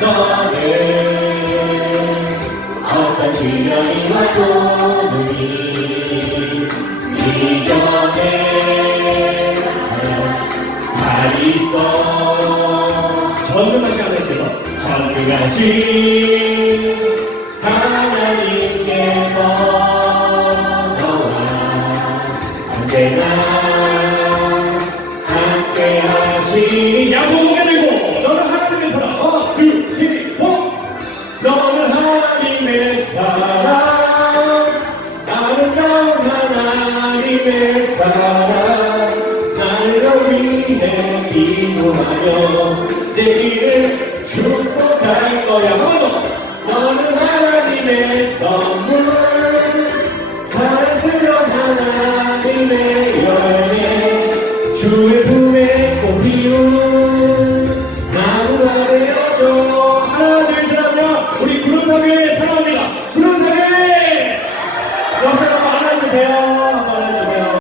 너는 어떤 시련이 와도 이 곁에 다 있어. 전능하신 하나님께서 전능하신 하나님께서 너와 언제나 나는 너 하나님의 사람 나를 위해 기도하며 내 길을 축복할 거야 한번더 너는 하나님의 선물 사랑스러운 하나님의 열매 주의 품에 꽃 피운 나무가 되어줘 하나 둘셋 하면 우리 구름사교 theo